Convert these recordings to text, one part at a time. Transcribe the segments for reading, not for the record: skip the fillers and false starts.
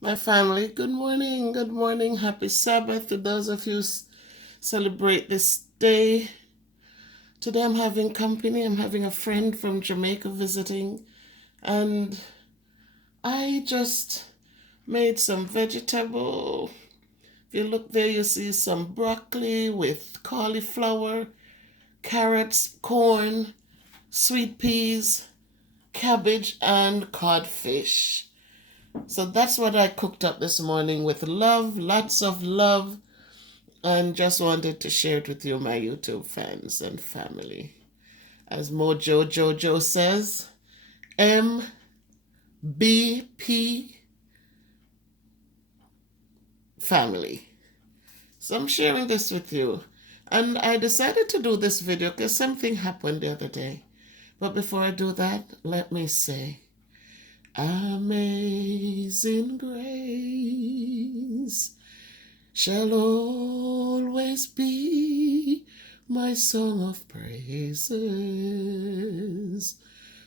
My family, good morning, good morning. Happy Sabbath to those of you celebrate this day. Today I'm having company. I'm having a friend from Jamaica visiting, and I just made some vegetable. If you look there, you see some broccoli with cauliflower, carrots, corn, sweet peas, cabbage, and codfish. So that's what I cooked up this morning with love, lots of love, and just wanted to share it with you, my YouTube fans and family. As Mojo Jojo says, MBP family. So I'm sharing this with you. And I decided to do this video because something happened the other day. But before I do that, let me say, Amazing grace shall always be my song of praises,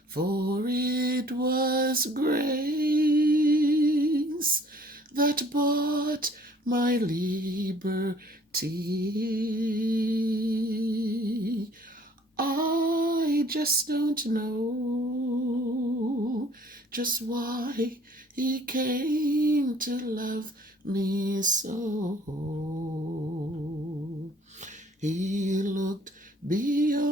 for it was grace that bought my liberty. I just don't know just why he came to love me so. He looked beyond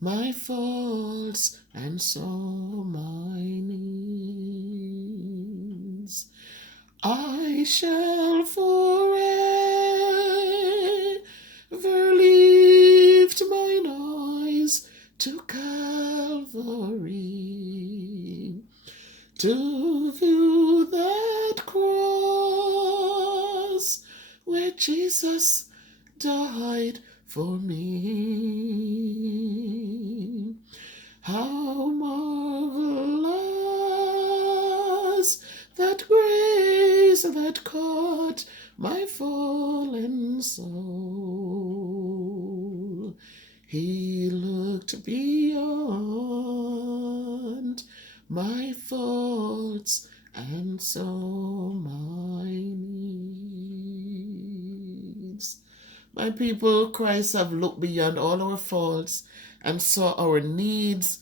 my faults and saw my needs. I shall forever lift mine eyes to Calvary, to view that cross where Jesus died for me. How marvelous that grace that caught my fallen soul. He looked beyond my faults and saw my needs. My people, Christ have looked beyond all our faults and saw our needs.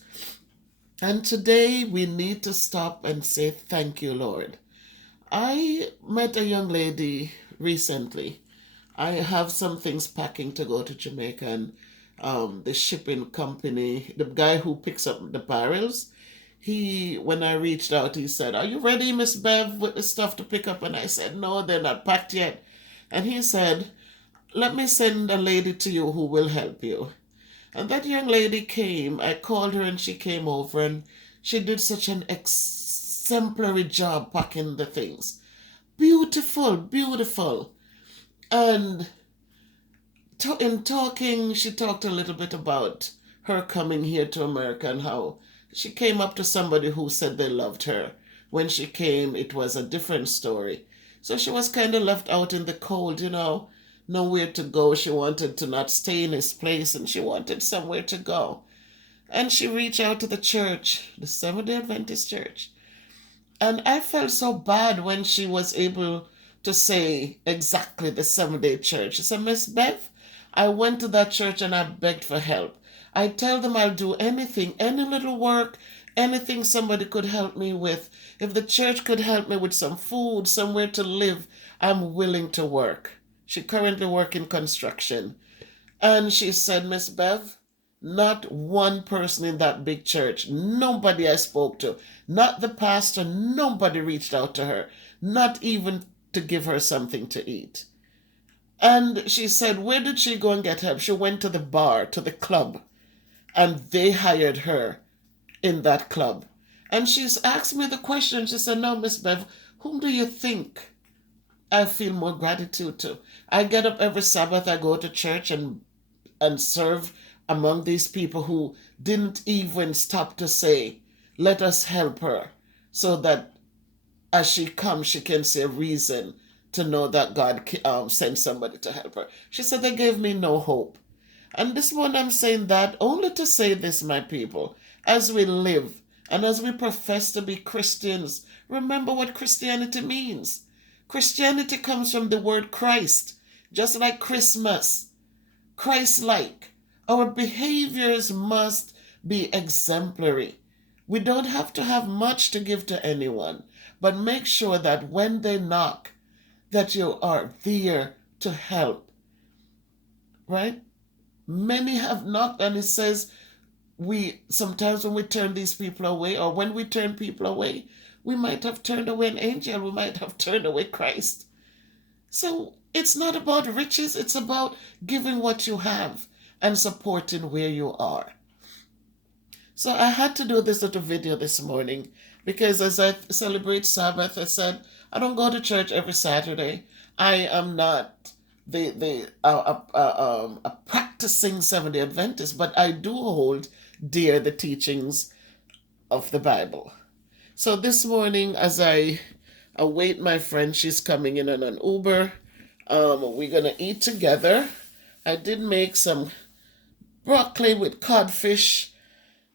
And today we need to stop and say, thank you, Lord. I met a young lady recently. I have some things packing to go to Jamaica, and the shipping company, the guy who picks up the barrels, when I reached out, he said, "Are you ready, Miss Bev, with the stuff to pick up?" And I said, "No, they're not packed yet." And he said, "Let me send a lady to you who will help you." And that young lady came. I called her and she came over, and she did such an exemplary job packing the things. Beautiful, beautiful. And in talking, she talked a little bit about her coming here to America and how she came up to somebody who said they loved her. When she came, it was a different story. So she was kind of left out in the cold, nowhere to go. She wanted to not stay in his place and she wanted somewhere to go. And she reached out to the church, the Seventh-day Adventist church. And I felt so bad when she was able to say exactly the Seventh-day church. She said, "Miss Bev, I went to that church and I begged for help. I tell them I'll do anything, any little work, anything somebody could help me with. If the church could help me with some food, somewhere to live, I'm willing to work." She currently works in construction. And she said, "Miss Bev, not one person in that big church, nobody I spoke to, not the pastor, nobody reached out to her, not even to give her something to eat." And she said, where did she go and get help? She went to the bar, to the club, and they hired her in that club. And she's asked me the question. She said, "No, Miss Bev, whom do you think I feel more gratitude to? I get up every Sabbath, I go to church and serve among these people who didn't even stop to say, let us help her, so that as she comes, she can see a reason to know that God sent somebody to help her." She said, "They gave me no hope." And this morning I'm saying that only to say this, my people, as we live, And as we profess to be Christians, remember what Christianity means. Christianity comes from the word Christ, just like Christmas, Christ-like. Our behaviors must be exemplary. We don't have to have much to give to anyone, but make sure that when they knock, that you are there to help, right? Many have knocked, and it says we sometimes when we turn these people away, or when we turn people away, we might have turned away an angel, we might have turned away Christ. So it's not about riches, it's about giving what you have and supporting where you are. So I had to do this little video this morning because as I celebrate Sabbath, I said, I don't go to church every Saturday. I am not a practicing Seventh-day Adventist, but I do hold dear the teachings of the Bible. So this morning, as I await my friend, she's coming in on an Uber. We're gonna eat together. I did make some broccoli with codfish,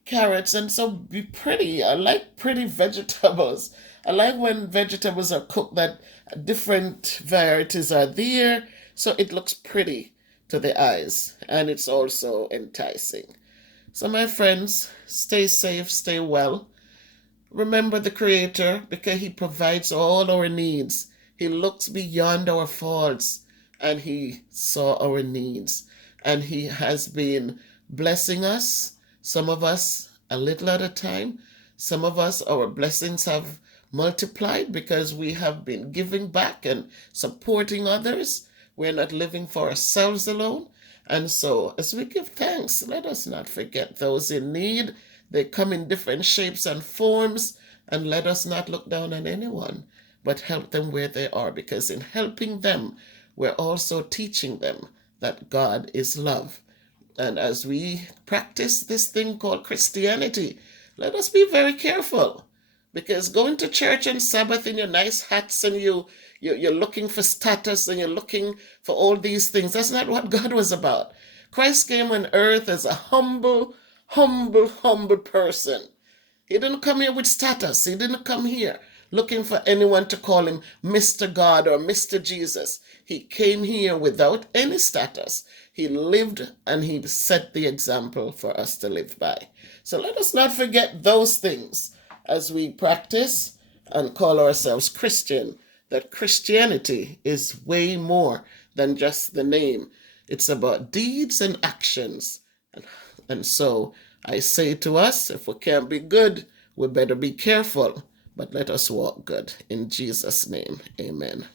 carrots, and so be pretty. I like pretty vegetables. I like when vegetables are cooked that different varieties are there, so it looks pretty to the eyes, and it's also enticing. So my friends, stay safe, stay well. Remember the Creator, because He provides all our needs. He looks beyond our faults, and He saw our needs. And He has been blessing us, some of us a little at a time. Some of us, our blessings have multiplied because we have been giving back and supporting others. We're not living for ourselves alone. And so, as we give thanks, let us not forget those in need. They come in different shapes and forms, and let us not look down on anyone, but help them where they are, because in helping them, we're also teaching them that God is love. And as we practice this thing called Christianity, let us be very careful, because going to church on Sabbath in your nice hats and you're looking for status and you're looking for all these things, that's not what God was about. Christ came on earth as a humble person. He didn't come here with status. He didn't come here looking for anyone to call him Mr. God or Mr. Jesus. He came here without any status. He lived and he set the example for us to live by. So let us not forget those things as we practice and call ourselves Christian, that Christianity is way more than just the name. It's about deeds and actions. And so I say to us, if we can't be good, we better be careful. But let us walk good. In Jesus' name, amen.